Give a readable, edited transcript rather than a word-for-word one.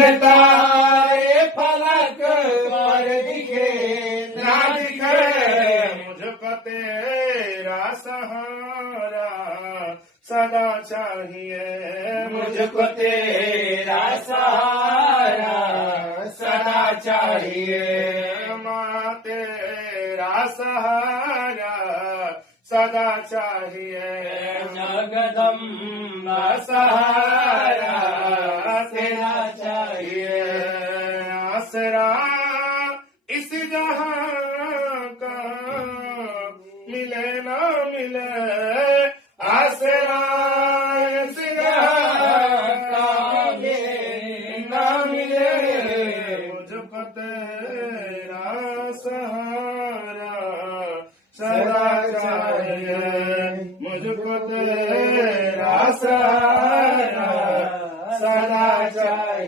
तारे फलक पर दिखे ना दिखे, मुझको तेरा सहारा सदा चाहिए, मुझको तेरा सहारा सदा चाहिए। माँ तेरा सहारा सदा चाहिए, जगदम्बा सहारा तेरा चाहिए। आसरा इस जहां का मिले ना मिले, आसरा इस जहां का ना मिले, मुझको तेरा